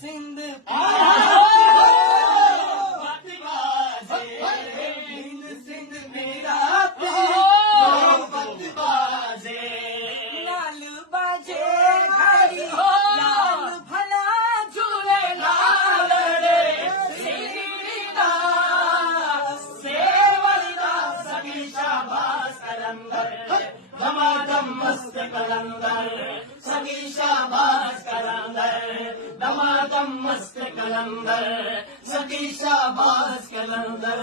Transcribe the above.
सिंधे सिंध मेरा जे भला झूलेलाल मस्त कदम मस्त कलंदर सती शाबाश कलंदर